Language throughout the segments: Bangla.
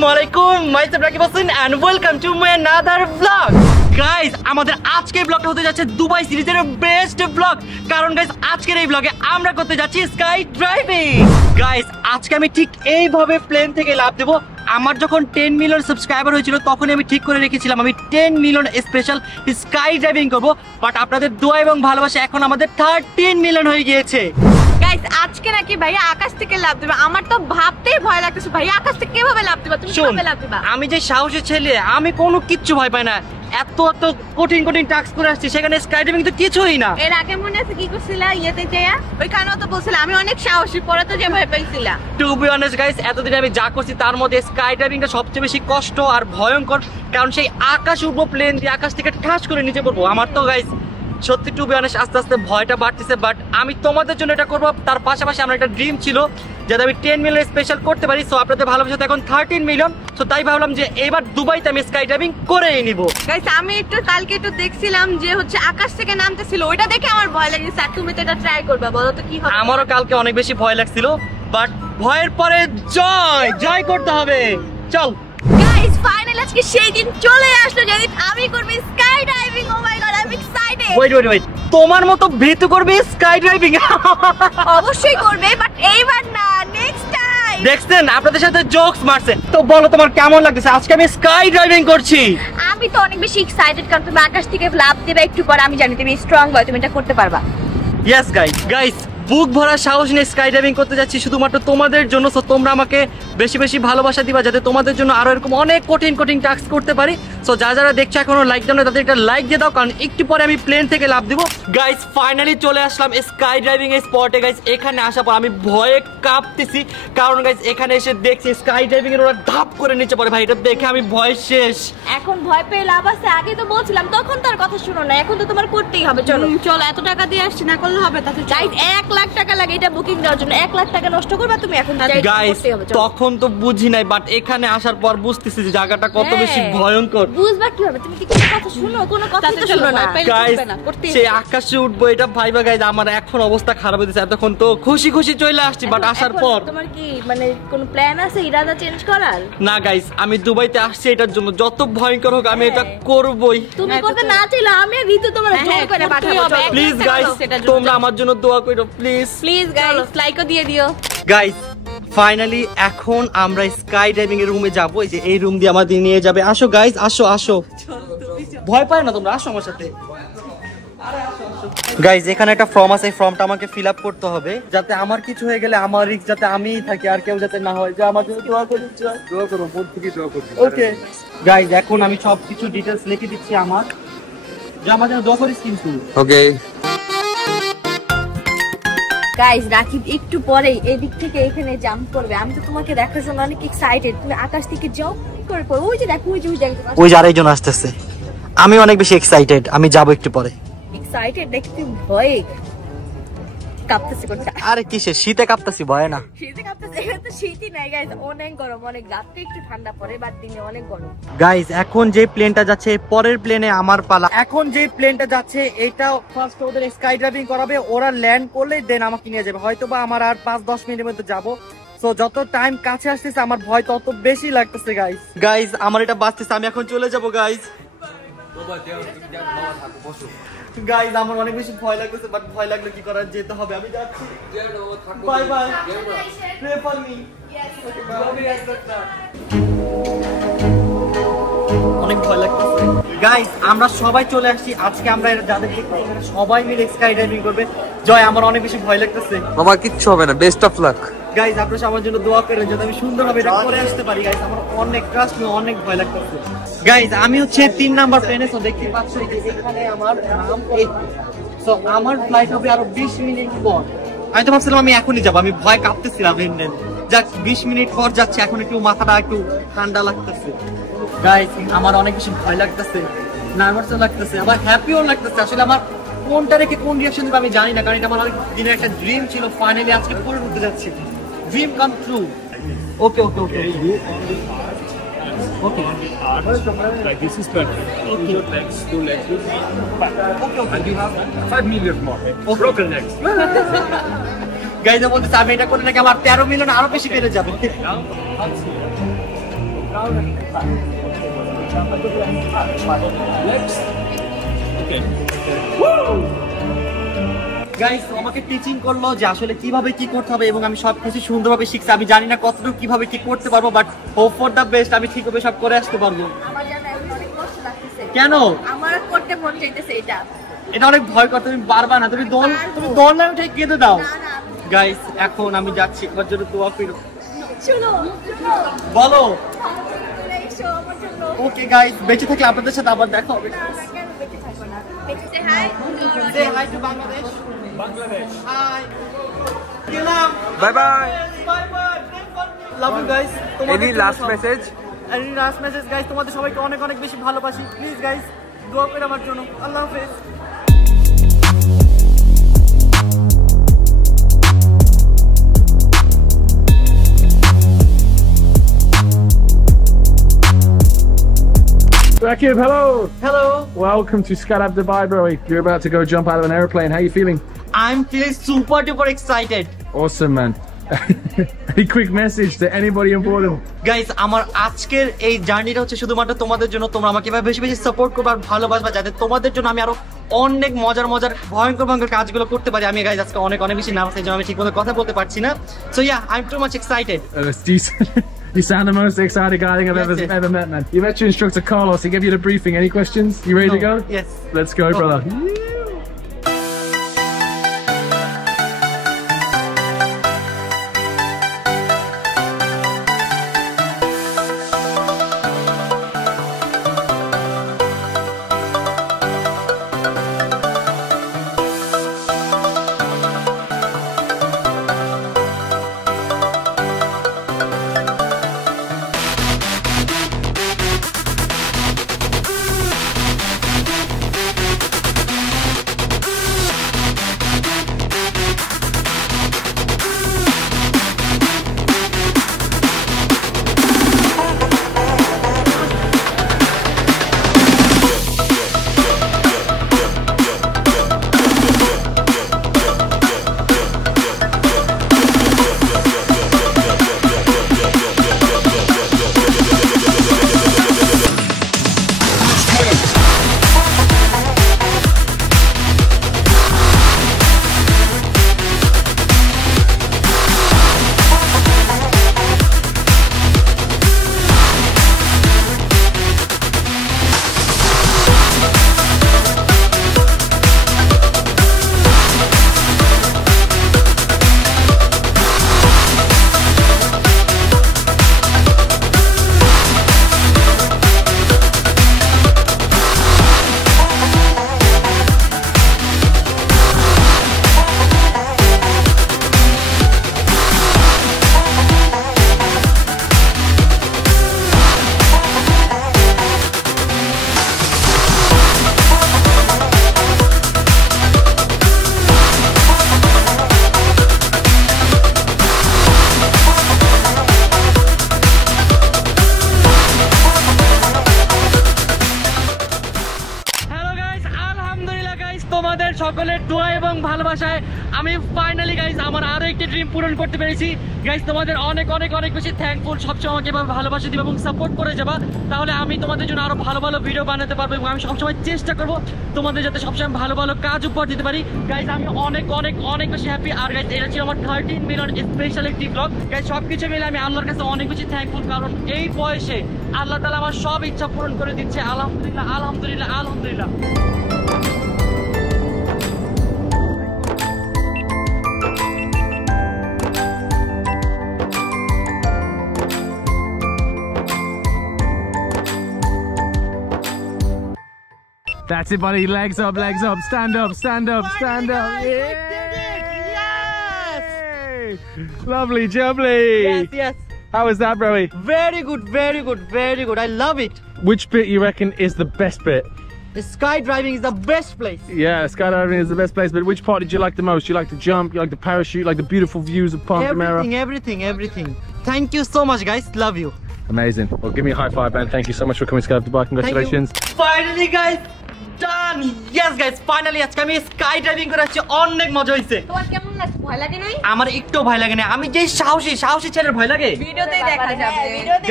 আসসালামুয়ালাইকুম myself Rakib Hossain and welcome to my another vlog. Guys, আমাদের আজকের ব্লগটা হতে যাচ্ছে দুবাই সিরিজের বেস্ট ব্লগ। কারণ গাইস, আজকের এই ব্লগে আমরা করতে যাচ্ছি স্কাই ড্রাইভিং। গাইস, আজকে আমি ঠিক এইভাবে প্লেন থেকে লাফ দেবো। আমার যখন 10 মিলিয়ন সাবস্ক্রাইবার হয়েছিল তখনই আমি ঠিক করে রেখেছিলাম আমি 10 মিলিয়ন স্পেশাল স্কাই ড্রাইভিং করবো। বাট আপনাদের দোয়া এবং ভালোবাসা এখন আমাদের 13 মিলিয়ন হয়ে গিয়েছে। গাইস, আজকে নাকি ভাইয়া আকাশ থেকে লাফ দিবে। আমার তো ভাবতেই ভয় লাগতেছে, ভাইয়া আকাশ থেকে কিভাবে লাফ দিবা? তুমি কিভাবে লাফ দিবা? আমি যে সাহসী ছেলে, আমি কোনো কিচ্ছু ভয় পাই না। এত কঠিন কঠিন টাস্ক করে আসছি, সেখানে স্কাই ড্রাইভিং তো কিছুই না। এর আগে মনে আছে কি করছিলা ইয়েতে যায়া? ওইখানেও তো বলছিলা আমি অনেক সাহসী, পরে তো যে ভয় পাইছিলা। টু বি অনেস্ট গাইস, এতদিন আমি যা করছি তার মধ্যে স্কাই ড্রাইভিংটা সবচেয়ে বেশি কষ্ট আর ভয়ঙ্কর। কারণ সেই আকাশ উঠবো, প্লেন দিয়ে আকাশ থেকে ঠাস করে নিচে পড়বো। আমার তো গাইস সত্যি টু বি অনেস্ট আস্তে আস্তে ভয়টা বাড়তেছে। বাট আমি তোমাদের জন্য এটা করবো। তার পাশাপাশি আমার একটা ড্রিম ছিল যাতে আমি 10 মিলিয়ন স্পেশাল করতে পারি। সো আপনাদের ভালোবাসা এখন 13 মিলিয়ন। সো তাই ভাবলাম যে এবার দুবাইতে আমি স্কাই ড্রাইভিং করেই নিব। গাইস, আমি একটু কালকে একটু দেখছিলাম যে হচ্ছে আকাশ থেকে নামতেছিল, ওইটা দেখে আমার ভয় লাগছে। আর তুমি তো এটা ট্রাই করবা, বলো তো কি হবে? আমারও কালকে অনেক বেশি ভয় লাগছিল, বাট ভয়ের পরে জয় করতে হবে। চল গাইস, ফাইনালি আজকে সেই দিন চলে আসলো যেদিন আমি করব skydiving. Oh my god, I am excited. Wait, তোমার মতো ভীতু করবে স্কাই ড্রাইভিং? অবশ্যই করবে, বাট এইবার না, নেক্সট টাইম। দেখছেন, আপনাদের সাথে জোকস মারছেন। তো বলো তোমার কেমন লাগতেছে? আজকে আমি স্কাই ড্রাইভিং করছি। আমি তো অনেক বেশি এক্সাইটেড, কারণ তুমি আকাশ থেকে লাফ দেবে একটু পরে। আমি জানি তুমি স্ট্রং বয়, তুমি এটা করতে পারবা। ইয়েস গাইস, বুক ভরা সাহস নিয়ে স্কাই ড্রাইভিং করতে যাচ্ছি শুধুমাত্র তোমাদের জন্য। সো তোমরা আমাকে বেশি বেশি ভালোবাসা দিবা যাতে তোমাদের জন্য আরো এরকম অনেক কঠিন কঠিন টাস্ক করতে পারি। সো যারা দেখছো এখনো লাইক দাও না, তাদের একটা লাইক দিয়ে দাও, কারণ একটু পরে আমি প্লেন থেকে লাফ দিব। গাইস, ফাইনালি চলে আসলাম স্কাই ড্রাইভিং এর স্পটে। গাইস, এখানে আসার পর আমি ভয়ে কাঁপতেছি, কারণ গাইস এখানে এসে দেখছি স্কাই ড্রাইভিং এর ওরা ধাপ করে নিচে পড়ে। ভাই, এটা দেখে আমি ভয় শেষ। এখন ভয় পেয়ে লাভ আছে? আগে তো বলছিলাম, তখন তার কথা শুনো না। এখন তো তোমার করতেই হবে। চলো চলো, এত টাকা দিয়ে আসছি, না করলে হবে? তাতে গাইস 1 লাখ টাকা লাগে এটা বুকিং দেওয়ার জন্য। 1 লাখ টাকা নষ্ট করবা তুমি এখন? গাইস, তখন তো বুঝি নাই, বাট এখানে আসার পর বুঝতেছি যে জায়গাটা কত বেশি ভয়ঙ্কর। বুঝবা কি হবে? তুমি কি কোনো কথা শুনো? কোনো কথা তো শুনো না। গাইস, সে আকাশে উঠবো এটা ভাইবা। গাইস, আমার এখন অবস্থা খারাপ হয়েছে। এতক্ষণ তো খুশি খুশি চলে আসছি, বাট আসার পর তোমার কি মানে কোনো প্ল্যান আছে ইরাদা চেঞ্জ করার? না গাইস, আমি দুবাইতে আসছি এটার জন্য। যত ভয়ঙ্কর হোক আমি এটা করবই। তুমি করতে না চাইলে আমি ঋতু তোমার জোর করে পাঠাবো। প্লিজ গাইস, তোমরা আমার জন্য দোয়া করো প্লিজ। প্লিজ গাইস, লাইকও দিয়ে দিও। গাইস, ফাইনালি এখন আমরা স্কাই ড্রাইভিং এর রুমে যাবো। এই যে এই রুম দিয়ে আমাদের নিয়ে যাবে। আসো গাইস, আসো। ভয় পায় না তোমরা, আসো আমার সাথে। গাইস, এখানে একটা ফর্ম আছে, এই ফর্মটা আমাকে ফিল আপ করতে হবে যাতে আমার কিছু হয়ে গেলে আমার রিস্ক যাতে আমিই থাকি, আর কেউ যাতে না হয়। যে আমার জন্য দোয়া করো, মন থেকে দোয়া করো। ওকে গাইস, এখন আমি সবকিছু ডিটেইলস লিখে দিচ্ছি আমার, যে আমার জন্য দোয়া করিস কিন্তু। ওকে গাইস, রাকিব একটু পরেই এদিক থেকে এখানে জাম্প করবে। আমি তো তোমাকে দেখার জন্য অনেক এক্সাইটেড। তুমি আকাশ থেকে জাম্প করে পড়ো। ওই যে দেখো, ওই যে আরেকজন আসতেছে। আমি অনেক বেশি এক্সাইটেড, আমি যাব একটু পরে। এক্সাইটেড দেখতে ভয়ে কাঁপতেছে কোনটা? আরে কিসে শীতে কাঁপতেছি, ভয় না। শীতে কাঁপতেছে? এখানে তো শীতই নাই গাইস, অনেক গরম। অনেক রাতে একটু ঠান্ডা পড়ে, বাট দিনে অনেক গরম। গাইস, এখন যে প্লেনটা যাচ্ছে পরের প্লেনে আমার পালা। এখন যে প্লেনটা যাচ্ছে এটা ফার্স্ট ওদের স্কাই ড্রাইভিং করাবে। ওরা ল্যান্ড করলে দেন আমাকে নিয়ে যাবে। হয়তোবা আমার আর 5-10 মিনিটের মধ্যে যাবো। সো যত টাইম কাছে আসতেছে আমার ভয় তত বেশি লাগতেছে। গাইস আমার এটা বাঁচতেছে, আমি এখন চলে যাবো গাইস। গাইস, আমার অনেক বেশি ভয় লাগতেছে, বাট ভয় লাগলে কি করার, যেতে হবে। আমি যাচ্ছি। Bye bye, pray for me. অনেক ভয় লাগতেছে। গাইস, আমরা সবাই চলে আসছি। আজকে আমরা যাদের সবাই মিলে স্কাই ড্রাইভিং করবে। জয়, আমার অনেক বেশি ভয় লাগতেছে। বাবা কিচ্ছু হবে না, বেস্ট অফ লাক। গাইস, আপনারা আমার জন্য দোয়া করেন যাতে আমি সুন্দরভাবে এটা করে আসতে পারি। গাইস, আমার অনেক ট্রাস্ট নিয়ে অনেক ভয় লাগতেছে। গাইস, আমি হচ্ছে 3 নাম্বার প্লেনে। সো দেখতে পাচ্ছ এখানে আমার নাম। সো আমার ফ্লাইট হবে আরো 20 মিনিট পর। আমি তো ভাবছিলাম আমি এখনই যাবো, আমি ভয় কাঁপতেছিলাম। যাক, 20 মিনিট পর যাচ্ছে। এখন একটু মাথাটা একটু ঠান্ডা লাগতেছে। গাইস, আমার অনেক বেশি ভয় লাগতেছে, নার্ভাসও লাগতেছে, আবার হ্যাপিও লাগতেছে। আসলে আমার কোনটা রেখে কোন রিঅ্যাকশন দেব আমি জানি না, কারণ এটা আমার অনেক দিনের একটা ড্রিম ছিল। ফাইনালি আজকে পুরো হতে যাচ্ছে, dream come true. Okay okay okay Okay. Like this is better. Okay. Your legs, 2 legs. Okay. And you have 5 million more. Broken legs. Guys বলতেছে আমি এটা করে নাকি আমার 13 মিলিয়ন আরো বেশি বেড়ে যাবে। Legs. Okay. গাইস আমাকে টিচিং করলো যে আসলে কিভাবে কি করতে হবে এবং আমি সবকিছু সুন্দরভাবে শিখছি। আমি জানি না কতটুকু কিভাবে কি করতে পারবো, but hope for the best, আমি ঠিকভাবে সব করে আসতে পারবো। আমার জানা এখন অনেক কষ্ট লাগতেছে। কেন? আমার করতে মন চাইতেছে এটা। এটা অনেক ভয় কর, তুমি পারবা না, তুমি দোল না উঠে কেঁদে দাও। না না গাইস এখন আমি যাচ্ছি, এবার জন্য দোয়া করো। চলো বলো। এসো আমার জন্য। ওকে গাইস, বেঁচে থাকলে আপনাদের সাথে আবার দেখা হবে। না না কেন বেঁচে থাকবো না? বেঁচে say hi. Say hi to Bangladesh. Bangladesh. Hi. গেলাম। Bye bye. Bye bye. Love you guys. Any last message? Any last message guys? তোমাদের সবাইকে অনেক অনেক বেশি ভালোবাসি। প্লিজ গাইস দোয়া করো আমার জন্য। আল্লাহ হাফেজ। Rakib, hello. Hello. Welcome to Skydive Dubai, bro. You're about to go jump out of an airplane. How are you feeling? I'm feeling super duper excited. Awesome, man. Any quick message to anybody important? Guys আমার আজকের এই জার্নিটা হচ্ছে শুধুমাত্র তোমাদের জন্য। তোমরা আমাকে এভাবে বেশি বেশি সাপোর্ট করবে আর ভালোবাসবা, যাতে তোমাদের জন্য আমি আরো অনেক মজার মজার ভয়ঙ্কর ভয়ঙ্কর কাজগুলো করতে পারি। আমি গাইস আজকে অনেক অনেক বেশি নার্ভাস, এই জন্য আমি ঠিকমতো কথা বলতে পারছি না। So yeah, I am too much excited. You sound the most excited guy I think I've Yes. ever met, man. You met your instructor Carlos. He gave you the briefing. Any questions? You ready to go? Yes. Let's go, brother. তোমাদের সকলের দোয়া এবং ভালোবাসায় আমি ফাইনালি গাইস আমার আরো একটি ড্রিম পূরণ করতে পেরেছি। গাইস তোমাদের অনেক অনেক অনেক বেশি থ্যাঙ্কফুল, সবসময় আমাকে এভাবে ভালোবাসা দিবে এবং সাপোর্ট করে যাবা, তাহলে আমি তোমাদের জন্য আরো ভালো ভালো ভিডিও বানাতে পারবো এবং আমি সবসময় চেষ্টা করবো তোমাদের যাতে সবসময় ভালো ভালো কাজ উপহার দিতে পারি। গাইস আমি অনেক অনেক অনেক বেশি হ্যাপি। আর গাইস এটা ছিল আমার 13 মিলিয়ন স্পেশাল একটি ব্লগ। গাইস সবকিছু মিলে আমি আল্লাহর কাছে অনেক বেশি থ্যাঙ্কফুল, কারণ এই বয়সে আল্লাহ তাআলা আমার সব ইচ্ছা পূরণ করে দিচ্ছে। আলহামদুলিল্লাহ আলহামদুলিল্লাহ আলহামদুলিল্লাহ। That's it, buddy. Legs up, stand up, stand up, stand up. Yes! Lovely, jubbly. Yes, yes. How was that, Broey? Very good, very good, very good. I love it. Which bit you reckon is the best bit? The skydiving is the best place. Yeah, skydiving is the best place, but which part did you like the most? You like the jump, you like the parachute, like the beautiful views of Palm Jumeirah? Everything. Thank you so much, guys. Love you. Amazing. Well, give me a high five, man. Thank you so much for coming to Skydive Dubai. Congratulations. Finally, guys. Done. Yes guys, finally আজকে আমি স্কাই ড্রাইভিং করে আসছি, অনেক মজা হয়েছে। তোমার কেমন লাগছে? ভয় লাগে নাই? আমার একটু ভয় লাগে না, আমি যে সাহসী ছেলের ভয় লাগে। ভিডিওতেই দেখা যাবে।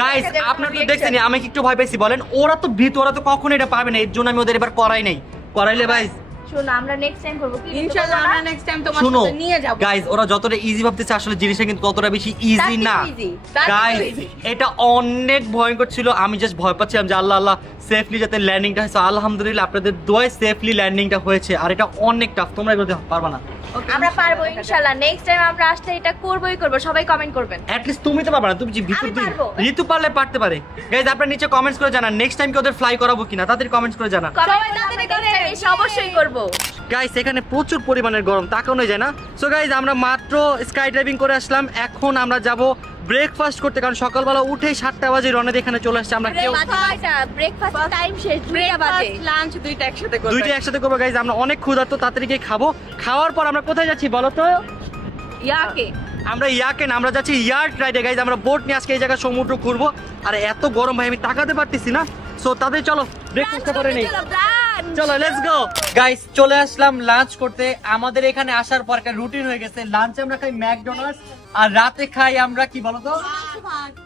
গাইস আপনারা তো দেখছেন আমি কি একটু ভয় পাইছি বলেন? ওরা তো ভীত, ওরা তো কখনো এটা পারবে না, এর জন্য আমি ওদের এবার করাই নাই। করাইলে ভাই শোনো আমরা নেক্সট টাইম করব কি ইনশাআল্লাহ আমরা নেক্সট টাইম তোমার শুনো সাথে নিয়ে যাব গাইস, ওরা যতটা ইজি ভাবতেছে আসলে জিনিসটা কিন্তু ততটা বেশি ইজি না গাইস। এটা অনেক ভয়ঙ্কর ছিল, আমি জাস্ট ভয় পাচ্ছিলাম যে আল্লাহ সেফলি যাতে ল্যান্ডিংটা হয়েছে। আলহামদুলিল্লাহ আপনাদের দোয়ায় সেফলি ল্যান্ডিংটা হয়েছে। আর এটা অনেক টাফ, তোমরা এগুলো পারবা না। আমরা পারবো ইনশাআল্লাহ। নেক্সট টাইম আমরা আসলে এটা করবই করব, সবাই কমেন্ট করবেন। এট লিস্ট তুমি তো পারবা না, তুমি যে ভিতর আমি দিয়ে পারবো। ঋতু পারলে পারতে পারে। গাইস আপনারা নিচে কমেন্টস করে জানান নেক্সট টাইম কি ওদের ফ্লাই করাবো কিনা, তাদের কমেন্টস করে জানান। সবাই তাড়াতাড়ি করে এসে অবশ্যই করব। গাইস এখানে প্রচুর পরিমাণের গরম, তাকানো যায় না। সো গাইস আমরা মাত্র স্কাই ড্রাইভিং করে আসলাম, এখন আমরা যাব ব্রেকফাস্ট করতে, কারণ সকালবেলা উঠেই 7টা বাজে রনে এখানে চলে আসছে। আমরা কেউ ব্রেকফাস্ট টাইম শেষ, 2টা বাজে। লাঞ্চ দুইটা একসাথে করব দুইটা একসাথে করবো গাইস। আমরা অনেক ক্ষুধার্ত, তাড়াতাড়ি গিয়ে খাবো। খাওয়ার পর আমরা কোথায় যাচ্ছি বলো তো? ইয়াকে আমরা ইয়াকে না, আমরা যাচ্ছি ইয়ার্ড রাইডে গাইস। আমরা বোট নিয়ে আজকে এই জায়গায় সমুদ্র ঘুরবো। আর এত গরম ভাই আমি তাকাতে পারতেছি না। সো তাদের চলো ব্রেকফাস্ট করে নেই, চলো লেটস গো গাইস। চলে আসলাম লাঞ্চ করতে। আমাদের এখানে আসার পর একটা রুটিন হয়ে গেছে, লাঞ্চে আমরা খাই ম্যাকডোনাল্ডস, আর রাতে খাই আমরা কি বলতো,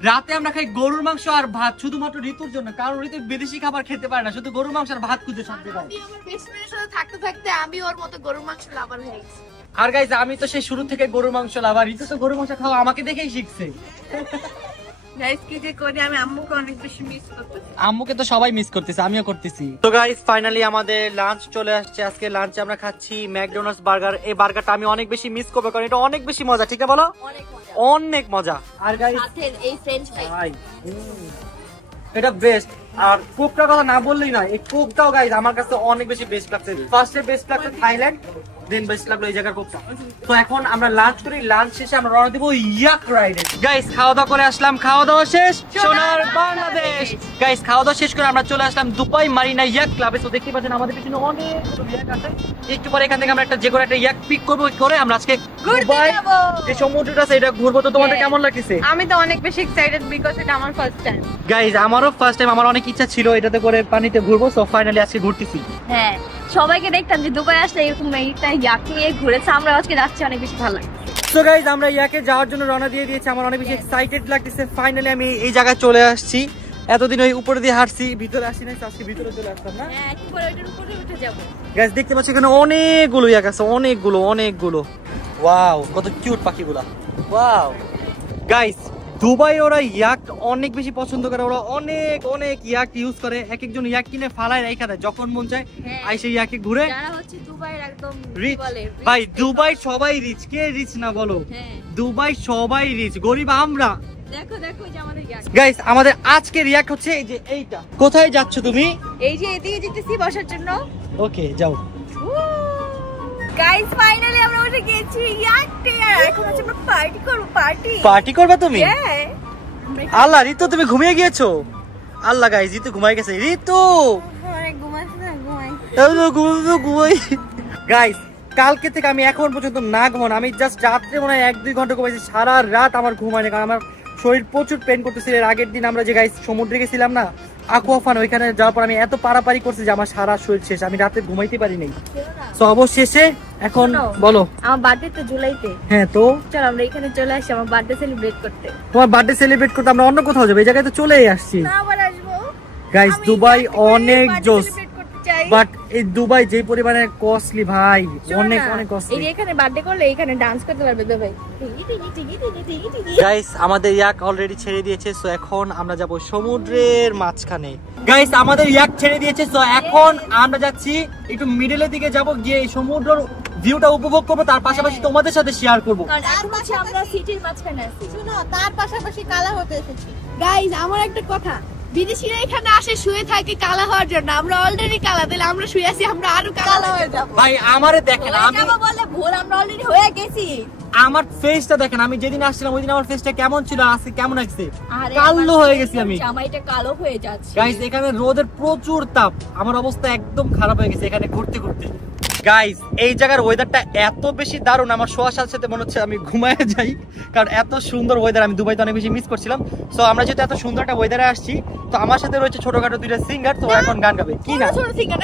রাতে আমরা খাই গরুর মাংস আর ভাত, শুধুমাত্র ঋতুর জন্য, কারণ ঋতু বিদেশি খাবার খেতে পারে না, শুধু গরুর মাংস আর ভাত খুঁজে শান্তি পায়। থাকতে থাকতে আমি ওর মতো গরুর মাংস লাভার হয়ে গেছি। আর গাইস আমি তো সেই শুরু থেকে গরুর মাংস লাভার, ঋতু তো গরুর মাংস খাওয়া আমাকে দেখেই শিখছে। গাইস কি যে করি আমি আম্মুকে অনেক বেশি মিস করতেছি। আম্মুকে তো সবাই মিস করতেছে, আমিও করতেছি। তো গাইস ফাইনালি আমাদের লাঞ্চ চলে আসছে। আজকে লাঞ্চে আমরা খাচ্ছি ম্যাকডোনাল্ডস বার্গার। এই বার্গারটা আমি অনেক বেশি মিস করবো, কারণ এটা অনেক বেশি মজা, ঠিক না বলো? অনেক মজা। আর গাইস এই ফ্রেঞ্চ ফ্রাই এটা বেস্ট। আর কোকটার কথা না বললেই না, এই কোকটাও গাইস আমার কাছে অনেক বেশি বেস্ট লাগছে। ফার্স্টে বেস্ট লাগছে থাইল্যান্ড, দেন বেস্ট লাগলো এই জায়গার কোকটা। তো এখন আমরা লাঞ্চ করি, লাঞ্চ শেষে আমরা রওনা দেব ইয়াক রাইডে। গাইস খাওয়া দাওয়া করে আসলাম, খাওয়া দাওয়া শেষ, সোনার বাংলাদেশ। গাইস খাওয়া দাওয়া শেষ করে আমরা চলে আসলাম দুবাই মারিনা ইয়াক ক্লাবে। তো দেখতে পাচ্ছেন আমাদের পিছনে অনেক ইয়াক আছে। একটু পরে এখান থেকে আমরা একটা যে কোনো একটা ইয়াক পিক করবো, করে আমরা আজকে দুবাই যে সমুদ্রটা আছে এটা ঘুরবো। তো তোমাদের কেমন লাগতেছে? আমি তো অনেক বেশি এক্সাইটেড বিকজ এটা আমার ফার্স্ট টাইম। গাইস আমারও ফার্স্ট টাইম, আমার অনেক ইচ্ছা ছিল এটাতে করে পানিতে ঘুরবো। সো ফাইনালি আজকে ঘুরতেছি। হ্যাঁ সবাইকে দেখতাম যে দুবাই আসলে এরকম একটা ইয়াক নিয়ে ঘুরেছে, আমরা আজকে যাচ্ছি, অনেক বেশি ভালো লাগে। সো গাইস আমরা ইয়াকে যাওয়ার জন্য রওনা দিয়ে দিয়েছি, আমার অনেক বেশি এক্সাইটেড লাগতেছে। ফাইনালি আমি এই জায়গায় চলে আসছি। এতদিন ওই উপরে দিয়ে হাঁটছি, ভিতরে আসি নাই, আজকে ভিতরে চলে আসলাম না। হ্যাঁ একটু পরে ওইটার উপরে উঠে যাব। গাইস দেখতে পাচ্ছি এখানে অনেকগুলো ইয়াক আছে, অনেকগুলো। ওয়াও কত কিউট পাখিগুলা, ওয়াও। গাইস দুবাই ওরা ইয়াক অনেক বেশি পছন্দ করে, ওরা অনেক ইয়াক ইউজ করে। এক একজন ইয়াক কিনে ফালায় রেখে দেয়, যখন মন চায় আইসে ইয়াকে ঘুরে। যারা হচ্ছে দুবাইয়ের একদম রিচ ভাই, দুবাই সবাই রিচ, কে রিচ না বলো? দুবাই সবাই রিচ, গরিব আমরা। দেখো যে আমাদের ইয়াক। গাইস আমাদের আজকের ইয়াক হচ্ছে এই যে এইটা। কোথায় যাচ্ছ তুমি? এই যে এদিকে যেতেছি বসার জন্য। ওকে যাও। গাইস ফাইনালি আমরা উঠে গেছি ইয়াকতে, আর এখন হচ্ছে আমরা পার্টি করবে তুমি? হ্যাঁ আল্লাহ ঋতু তুমি ঘুমিয়ে গিয়েছো? আল্লাহ গাইস ঋতু ঘুমাই গেছে। ঋতু অনেক ঘুমাচ্ছে না, ঘুমাই। গাইস কালকে থেকে আমি এখন পর্যন্ত না ঘুমানো, আমি জাস্ট রাত্রে মনে হয় 1-2 ঘন্টা ঘুমাইছি, সারা রাত আমার ঘুম হয়নি, কারণ আমার শরীর প্রচুর পেন করতেছিল। এর আগের দিন আমরা যে গাইস সমুদ্রে গেছিলাম না আকুয়াফান, ওইখানে যাওয়ার পর আমি এত পারাপারি করছি যে আমার সারা শরীর শেষ, আমি রাতে ঘুমাইতে পারি নাই। তো অবশেষে এখন বলো। আমার বার্থডে তো জুলাইতে। হ্যাঁ তো চল আমরা এখানে চলে আসি আমার বার্থডে সেলিব্রেট করতে। তোমার বার্থডে সেলিব্রেট করতে আমরা অন্য কোথাও যাবো, এই জায়গায় তো চলেই আসছি। না আবার আসবো গাইস দুবাই অনেক জোস, বাট এই দুবাই যে পরিমাণে কস্টলি ভাই, অনেক কস্টলি। এই এখানে বার্থডে করলে এখানে ডান্স করতে পারবে তো ভাই। গাইস আমাদের ইয়াক অলরেডি ছেড়ে দিয়েছে, সো এখন আমরা যাব সমুদ্রের মাঝখানে। গাইস আমাদের ইয়াক ছেড়ে দিয়েছে, সো এখন আমরা যাচ্ছি একটু মিডলের দিকে যাব, গিয়ে এই সমুদ্রের ভিউটা উপভোগ করবো, তার পাশাপাশি তোমাদের সাথে শেয়ার করবো। কারণ এখন হচ্ছে আমরা সিটির মাঝখানে আছি। শুনো তার পাশাপাশি কালা হতে এসেছি। গাইস আমার একটা কথা, বিদেশিরা এখানে আসে শুয়ে থাকে কালা হওয়ার জন্য, আমরা অলরেডি কালা, তাহলে আমরা শুয়ে আছি, আমরা আরো কালা হয়ে যাব। ভাই আমারে দেখেন, আমি বললে ভুল, আমরা অলরেডি হয়ে গেছি। আমার ফেসটা দেখেন, আমি যেদিন আসছিলাম ওই দিন আমার ফেসটা কেমন ছিল, আজকে কেমন লাগছে, কালো হয়ে গেছি আমি। জামাইটা কালো হয়ে যাচ্ছে। গাইস এখানে রোদের প্রচুর তাপ, আমার অবস্থা একদম খারাপ হয়ে গেছে এখানে ঘুরতে ঘুরতে। গাইস এই জায়গার ওয়েদারটা এত বেশি দারুণ, আমার শোয়ার সাথে সাথে মনে হচ্ছে আমি ঘুমায় যাই, কারণ এত সুন্দর ওয়েদার। আমি দুবাইতে অনেক বেশি মিস করছিলাম। সো আমরা যেহেতু এত সুন্দর একটা ওয়েদারে আসছি, তো আমার সাথে রয়েছে ছোটখাটো দুইটা সিঙ্গার, তো এখন গান গাবে। কি না ছোট সিঙ্গার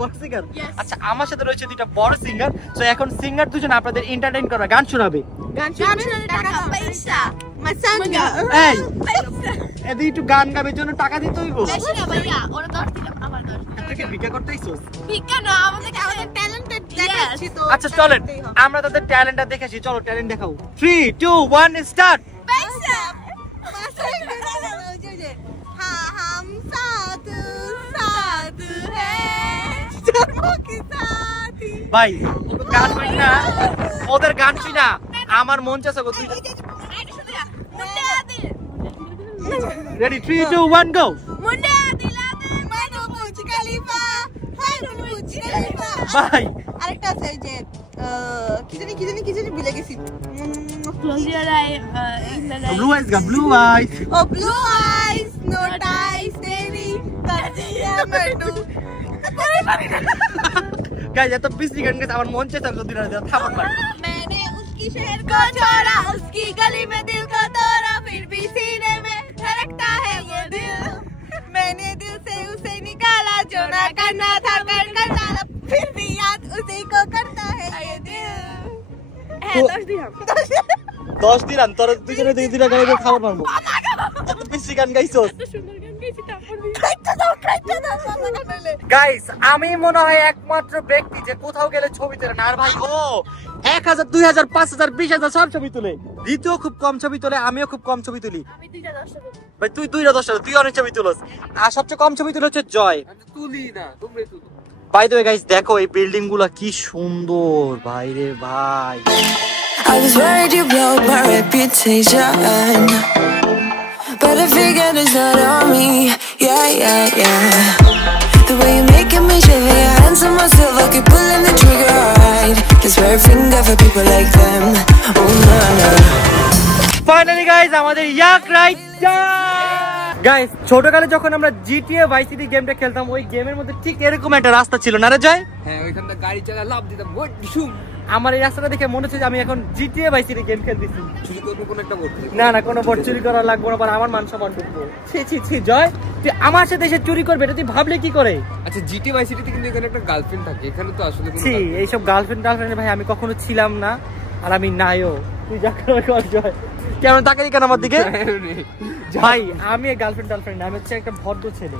বড় সিঙ্গার? আচ্ছা, আমার সাথে রয়েছে দুইটা বড় সিঙ্গার। সো এখন সিঙ্গার দুজন আপনাদের এন্টারটেইন করবে, গান শোনাবে। এই এদি একটু গান গাবে জন্য টাকা দিতে হইব? ভিক্ষা করতে আইছস? আচ্ছা চলেন আমরা তাদের ট্যালেন্টটা দেখেছি, চলো ট্যালেন্ট দেখাও। 3 2 1 স্টার্ট। ভাই গান শুনি না, ওদের গান শুনি না, আমার মন চাচ্ছে গো। রেডি 3 2 1 গো। ভাই আরেকটা আছে যে কি জানি ভুলে গেছি। ব্লু আইস গা, ব্লু আইস। ও ব্লু আইস নো ডাইস দেবি কাজিয়া মনু। গাইস এত বিসি গান গাইছে, আমার মন চাচ্ছে গো দিনা থাপড় মার। मैंने उसकी शहर को छोड़ा, उसकी गली में दिल को तोड़ा, फिर भी सीने में धड़कता है ये दिल। मैंने दिल से उसे निकाला, जो ना करना था कर डाला, फिर भी याद उसी को करता है ये दिल। 10 দিন তোর দুজনে দুই দিন গাইবে, খাবার মারবো। এত বিসি গান গাইছস। গাইস আমি মনে হয় একমাত্র ব্যক্তি যে কোথাও গেলে ছবি তোলে না। আর ভাই ও 1000 2000 5000 20000 সব ছবি তুলে। ঋতুও খুব কম ছবি তোলে, আমিও খুব কম ছবি তুলি। ভাই তুই 210 তুই অনেক ছবি তুলস। আর সবচেয়ে কম ছবি তুলে হচ্ছে জয়। তুলি না, তোমরাই তুলো। বাই দ্য ওয়ে গাইস দেখো এই বিল্ডিং গুলা কি সুন্দর ভাই রে ভাই। I was worried you blow my reputation, but I figured it's not on me. Yeah. The way you're making me shiver, your hands on myself, I keep pulling the trigger right. This red finger for people like them. Oh no. Finally guys আমাদের ইয়াক রাইট গাইস, ছোটকালে যখন আমরা জিটিএ ভাইস সিটি গেমটা খেলতাম, ওই গেমের মধ্যে ঠিক এরকম একটা রাস্তা ছিল না রে জয়? হ্যাঁ, ওইখানটা গাড়ি চালা লাভ দিতাম, ওই শুম। আমার এই রাস্তাটা দেখে মনে হচ্ছে যে আমি এখন জিটিএ ভাইস সিটি গেম খেলতেছি। চুরি করবো কোন একটা বোর্ড? না কোনো বোর্ড চুরি করা লাগবে না, আমার মান সম্মান ডুববো। ছি জয়, তুই আমার সাথে এসে চুরি করবে, এটা তুই ভাবলে কি করে? আচ্ছা জিটি ভাই সিটিতে কিন্তু এখানে একটা গার্লফ্রেন্ড থাকে, এখানে তো আসলে কোনো এইসব গার্লফ্রেন্ড ভাই আমি কখনো ছিলাম না, আর আমি নাইও। তুই যা কর জয়। কেমন তাকালি কেন আমার দিকে? ভাই আমি গার্লফ্রেন্ড না, আমি হচ্ছে একটা ভদ্র ছেলে।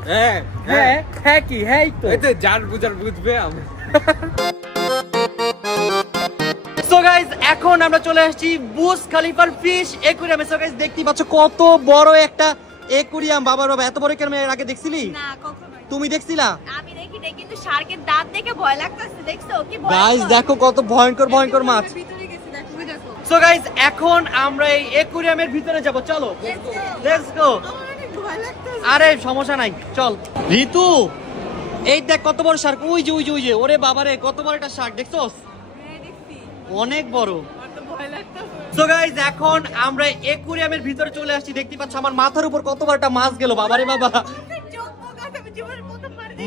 হ্যাঁ কি হ্যাঁ তো যার বুঝার বুঝবে। সো গাইস এখন আমরা চলে আসছি বুর্জ খলিফার ফিশ অ্যাকুয়ারিয়ামে। সো গাইস দেখতে পাচ্ছ কত বড় একটা অ্যাকুয়ারিয়াম। বাবা এত বড় কেন এর আগে দেখছিলি? না কখনো। তুমি দেখছিলা? আমি দেখি কিন্তু শার্কের দাঁত দেখে ভয় লাগতেছে। দেখছো কি ভয়? গাইস দেখো কত ভয়ঙ্কর মাছ। ভিতরে গেছি, দেখো। সো গাইস এখন আমরা এই অ্যাকুয়ারিয়ামের ভিতরে যাব, চলো লেটস গো। আরে সমস্যা নাই, চল। ঋতু এই দেখ কত বড় শার্ক, ওই যে ওরে বাবারে কত বড় একটা শার্ক দেখছস? অনেক বড়। সো গাইস এখন আমরা অ্যাকুয়ারিয়ামের ভিতরে চলে আসছি। দেখতে পাচ্ছ আমার মাথার উপর কত বড় একটা মাছ গেল, বাবারে বাবা।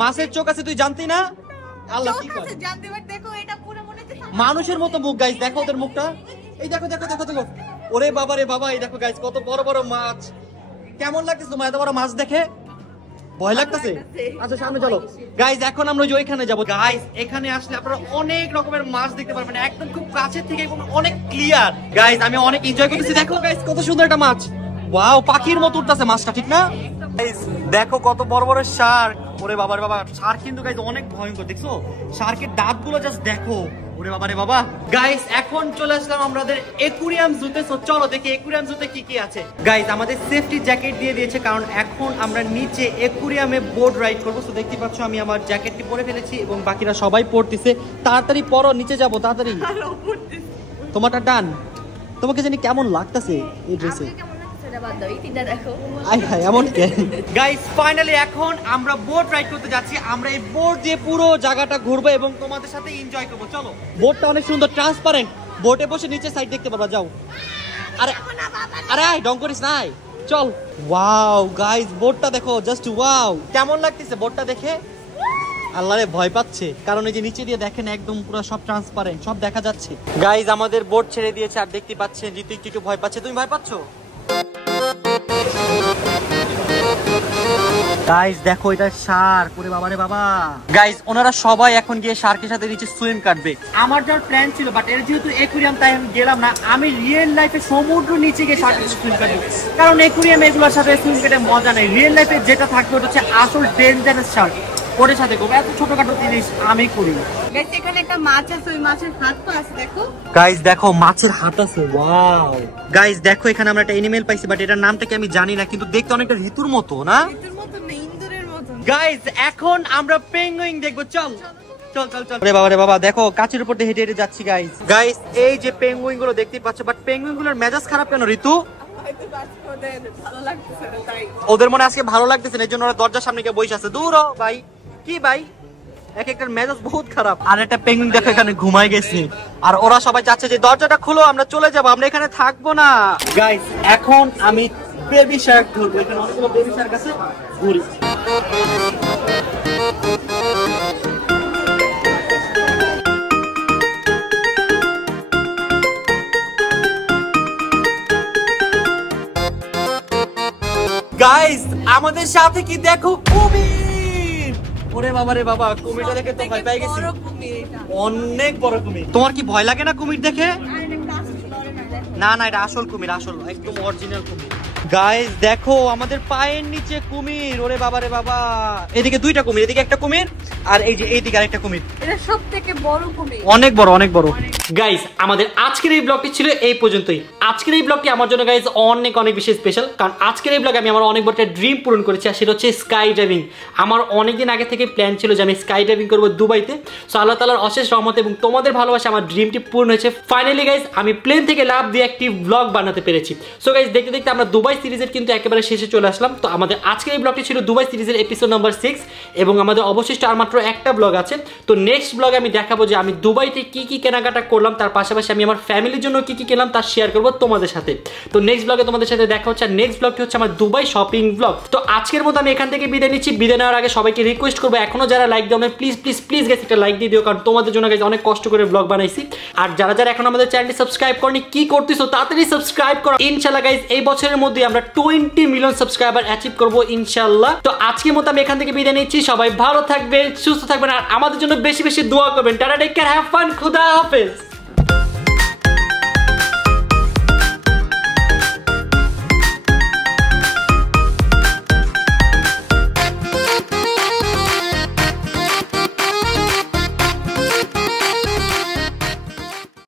মাছের চোখ আছে তুই জানতি না? আল্লাহ কি করে জানতে পার, দেখো এটা পুরো মনে হচ্ছে মানুষের মতো মুখ। গাইস দেখো ওদের মুখটা, এই দেখো ওরে বাবারে বাবা। এই দেখো গাইস কত বড় বড় মাছ। কেমন লাগতেছে তোমার এত বড় মাছ দেখে? ভয় লাগতেছে? আচ্ছা সামনে চলো গাইস, এখন আমরা ওইখানে যাবো। গাইস এখানে আসলে আপনারা অনেক রকমের মাছ দেখতে পারবেন, একদম খুব কাছে থেকে এবং অনেক ক্লিয়ার। গাইস আমি অনেক এনজয় করতেছি। দেখো গাইস কত সুন্দর একটা মাছ, ওয়াও পাখির মতো উঠতেছে মাছটা, ঠিক না? গাইস দেখো কত বড় বড় শার্ক। ওরে বাবারে বাবা, শার্ক কিন্তু গাইস অনেক ভয়ঙ্কর। দেখছো শার্কের দাঁতগুলো জাস্ট দেখো, ওরে বাবারে বাবা। গাইস এখন চলে আসলাম আমাদের অ্যাকুয়ারিয়াম জুতে। সো চলো দেখি অ্যাকুয়ারিয়াম জুতে কি আছে। গাইস আমাদের সেফটি জ্যাকেট দিয়ে দিয়েছে, কারণ এখন আমরা নিচে অ্যাকুয়ারিয়ামে বোট রাইড করবো। সো দেখতে পাচ্ছ আমি আমার জ্যাকেটটি পরে ফেলেছি এবং বাকিরা সবাই পরতেছে। তাড়াতাড়ি পরো, নিচে যাবো তাড়াতাড়ি। তোমারটা ডান। তোমাকে জানি কেমন লাগতেছে এই ড্রেসে? গাইস ফাইনালি এখন আমরা বোট রাইড করতে যাচ্ছি। আমরা এই বোট দিয়ে পুরো জায়গাটা ঘুরবো এবং তোমাদের সাথে এনজয় করবো। চলো, বোটটা অনেক সুন্দর ট্রান্সপারেন্ট, বোটে বসে নিচে সাইড দেখতে পারবা। যাও। আরে ডং করিস নাই, চল। ওয়াও গাইস বোটটা দেখো, জাস্ট ওয়াও। কেমন লাগতেছে বোটটা দেখে? আল্লাহরে ভয় পাচ্ছে, কারণ এই যে নিচে দিয়ে দেখেন একদম পুরো সব ট্রান্সপারেন্ট, সব দেখা যাচ্ছে। গাইজ আমাদের বোট ছেড়ে দিয়েছে, আর দেখতে পাচ্ছেন ঋতু একটু ভয় পাচ্ছে। তুমি ভয় পাচ্ছো? গাইজ দেখো এটা শার্ক, ওরে বাবা রে বাবা। গাইজ ওনারা সবাই এখন গিয়ে শার্কের সাথে নিচে সুইম কাটবে। আমার যার প্ল্যান ছিল, বাট এর যেহেতু একুরিয়াম তাই আমি গেলাম না। আমি রিয়েল লাইফে সমুদ্র নিচে গিয়ে শার্কের সাথে সুইম কাটবো, কারণ একুরিয়াম এগুলোর সাথে সুইম কেটে মজা নেই। রিয়েল লাইফে যেটা থাকবে ওটা হচ্ছে আসল ডেঞ্জারাস শার্ক, ওদের সাথে করবো। এত ছোটখাটো জিনিস আমি করি। এখানে একটা মাছ আছে, ওই মাছের হাত তো আছে, দেখো গাইজ দেখো মাছের হাত আছে, ওয়াও। গাইজ দেখো এখানে আমরা একটা এনিমেল পাইছি, বাট এটার নামটা কি আমি জানি না, কিন্তু দেখতে অনেকটা ঋতুর মতো না? ইঁদুর মতো না, ইঁদুরের মতো। গাইজ এখন আমরা পেঙ্গুইন দেখবো, চল চল চল চল। বাবা রে বাবা, দেখো কাচের উপর দিয়ে হেঁটে হেঁটে যাচ্ছি। গাইজ গাইজ এই যে পেঙ্গুইন গুলো দেখতে পাচ্ছ, বাট পেঙ্গুইন গুলোর মেজাজ খারাপ কেন ঋতু? ওদের মনে আজকে ভালো লাগতেছে না, এই জন্য ওরা দরজার সামনে গিয়ে বসে আছে। দূর হ ভাই, কি ভাই, এক একটার মেজাজ বহুত খারাপ। আর একটা পেঙ্গুইন দেখো এখানে ঘুমায় গেছে, আর ওরা সবাই চাচ্ছে যে দরজাটা খুলো, আমরা চলে যাবো, আমরা এখানে থাকবো না। গাইজ এখন আমি বেবি শার্ক ধরবো, এখানে অনেকগুলো বেবি শার্ক আছে, ঘুরি। গাইস আমাদের সাথে কি দেখো, কুমির। ওরে বাবা রে বাবা, কুমিরটা দেখে তো ভয় পেয়ে গেছি, অনেক বড় কুমির। তোমার কি ভয় লাগে না কুমির দেখে? না না, এটা আসল কুমির, আসল একদম অরিজিনাল কুমির। গাইস দেখো আমাদের পায়ের নিচে কুমির, ওরে বাবা রে বাবা। এদিকে দুইটা কুমির, এদিকে একটা কুমির, আর এই যে এইদিকে আরেকটা কুমির। এটা সবথেকে বড় কুমির, অনেক বড়, অনেক বড়। গাইস আমাদের আজকের এই ব্লগটি ছিল এই পর্যন্তই। আজকের এই ব্লগটি আমার জন্য গাইস অনেক অনেক বেশি স্পেশাল, কারণ আজকের এই ব্লগে আমি আমার অনেক বড় একটা ড্রিম পূরণ করেছি, আর সেটা হচ্ছে স্কাই ডাইভিং। আমার অনেকদিন আগে থেকে প্ল্যান ছিল যে আমি স্কাই ডাইভিং করবো দুবাইতে। সো আল্লাহ তাআলার অশেষ রহমত এবং তোমাদের ভালোবাসা আমার ড্রিমটি পূর্ণ হয়েছে। ফাইনালি গাইস আমি প্লেন থেকে লাফ দিয়ে একটি ব্লগ বানাতে পেরেছি। সো গাইস দেখতে দেখতে আমরা দুবাই সিরিজের কিন্তু একেবারে শেষে চলে আসলাম। তো আমাদের আজকের এই ব্লগটি ছিল দুবাই সিরিজের এপিসোড নাম্বার 6, এবং আমাদের অবশিষ্ট আর মাত্র একটা ব্লগ আছে। তো নেক্সট ব্লগে আমি দেখাবো যে আমি দুবাইতে কি কি কেনাকাটা করলাম, তার পাশাপাশি আমি আমার ফ্যামিলির জন্য কি কি কিনলাম তা শেয়ার করবো তোমাদের সাথে। তো নেক্সট ব্লগে তোমাদের সাথে দেখা হচ্ছে, আর নেক্সট ব্লগটি হচ্ছে আমার দুবাই শপিং ব্লগ। তো আজকের মতো আমি এখান থেকে বিদায় নিচ্ছি। বিদায় নেওয়ার আগে সবাইকে রিকোয়েস্ট করবো, এখনো যারা লাইক দাও প্লিজ প্লিজ প্লিজ গাইস একটা লাইক দিয়ে দিও, কারণ তোমাদের জন্য গাইস অনেক কষ্ট করে ব্লগ বানাইছি। আর যারা যারা এখন আমাদের চ্যানেলটি সাবস্ক্রাইব করনি, কি করতেছো, তাড়াতাড়ি সাবস্ক্রাইব করো। ইনশাআল্লাহ গাইস এই বছরের মধ্যে আমরা 20 মিলিয়ন সাবস্ক্রাইবার অ্যাচিভ করবো ইনশাআল্লাহ। তো আজকের মতো আমি এখান থেকে বিদায় নিচ্ছি। সবাই ভালো থাকবেন, সুস্থ থাকবেন, আর আমাদের জন্য বেশি বেশি দোয়া করবেন। Tata, take care, have fun, খুদা হাফেজ।